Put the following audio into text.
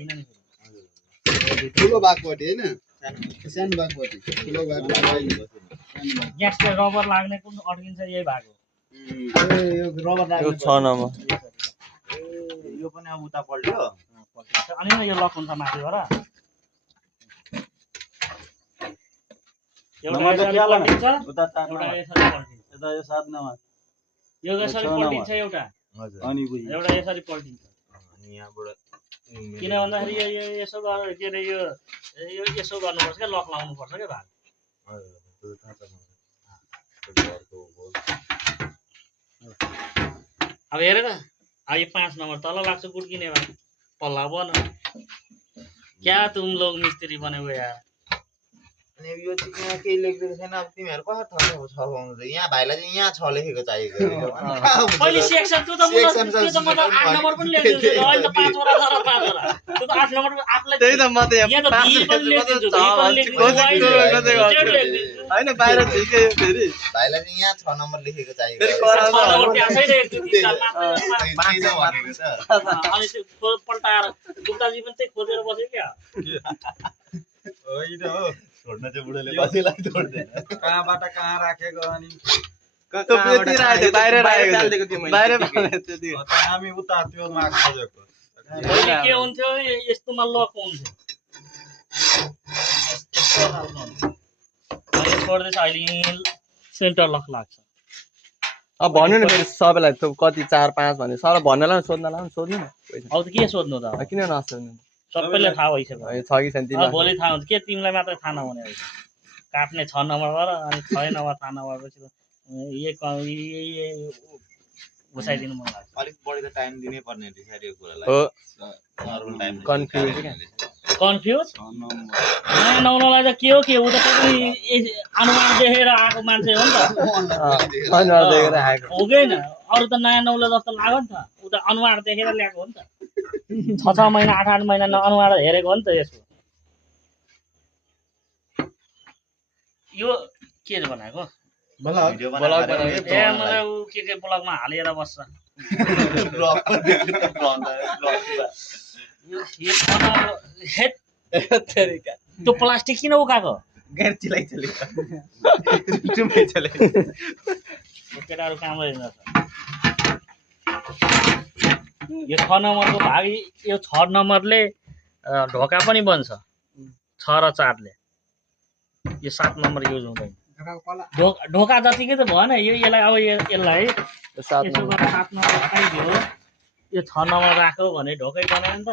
छैन नि ठुलो बागपट्टि हैन सानो बागपट्टि ठुलो बागपट्टि ग्यासले रबर लाग्ने कुन अड्किन्छ यही भाग हो यो रबर यो लाग्ने 6 नम्बर यो पनि अब उता पल्ट्यो अनि यो लक हुन्छ माथिबाट एउटा यसरी पल्टिन्छ उता 4 एउटा नम्बर यसरी पल्टिन्छ यता यो 7 नम्बर यो यसरी पल्टिन्छ एउटा हजुर अनि बुझी एउटा यसरी पल्टिन्छ अनि यहाँबाट किन भन्दाखेरि यो यसो गरेर के अरे यो यसो गर्नुपर्छ क्या लक लाउनुपर्छ क्या भाग हजुर त्यो थाहा छ मलाई अब हेर न अब यो 5 नम्बर तल लाग्छ गुड्किने भाग पल्ला बन क्या तुम लोग मिस्त्री बने हो यार अनि यो चाहिँ यहाँ केही लेख्दैन छैन अब तिमीहरु कसरी थाहा छ पाउनु त यहाँ भाइलाई चाहिँ यहाँ 6 लेखेको चाहिएको पहिले सेक्सन त्यो त म त 8 नम्बर पनि लेख्दिन्छु अहिले त 5 वटा छ र 5 वटा त्यो त 8 नम्बर आफुलाई त्यही त म त यहाँ त बी पनि लेख्दिन्छु हैन बाहिर ठिकै हो फेरि भाइलाई चाहिँ यहाँ 6 नम्बर लेखेको चाहिएको फेरि कराउँछ अनि त्यो पल्टाएर गुप्ताजी पनि त्यही खोजेर बस्यो क्या होइन हो छोड्न चाहिँ बुढोले कसैलाई छोड्दैन कहाँबाट कहाँ राखेको अनि त्यो बेति राखेको बाहिर राखेको बाहिर त्यति हामी उता त्यो माग खोजेको पहिले के हुन्थ्यो यस्तोमा लक हुन्थ्यो अहिले छोड्दैछ अहिले सेन्टर लक लाग्छ अब भन्नु न फेरि सबैलाई त्यो कति 4 5 भने सबैलाई भन्नलाई सोध्नलाई सोध्नु न अब त के सोध्नु त किन नसोध्नु सबैले थाहा भइसक्यो छ कि छैन अब तिमीलाई भोलि थाहा हुन्छ के तिमीलाई मात्र थाहा नहुने रहेछ काट्ने 6 नम्बरबाट अनि 6 नम्बर थाहा नभएपछि घुसाइदिनु मन लाग्छ अलिक बढी त टाइम दिनै पर्ने रहेछ यो कुरालाई हो नर्मल टाइम कन्फ्युज क्या कन्फ्युज नयाँ नौलोलाई त के हो ऊ त पनि अनुहार देखेर आएको मान्छे हो नि त अनुहार देखेर आएको हो कि होइन अरू त नयाँ नौलो जस्तो लाग्यो नि त ऊ त अनुहार देखेर ल्याएको हो नि त 6 महिना 8 महिना अनुहार हेरेको हो नि त यसको यो के बनाएको भिडियो बनाएर ए मलाई ऊ के ब्लगमा हालेर बस्छ यो हेड त्यो प्लास्टिक किन उकाएको गार्चीलाई चलेको केटाहरू काम रहेछ यो 6 नम्बरको भाग यो 6 नम्बरले ढोका पनि बन्छ 6 र 4 ले यो 7 नम्बर युज हुँदैन ढोका जतिकै त भएन यो यसलाई अब यसलाई यसो गरेर 7 नम्बर हटाइदियो यो 6 नम्बर राख्यो भने ढोकै बनायो नि त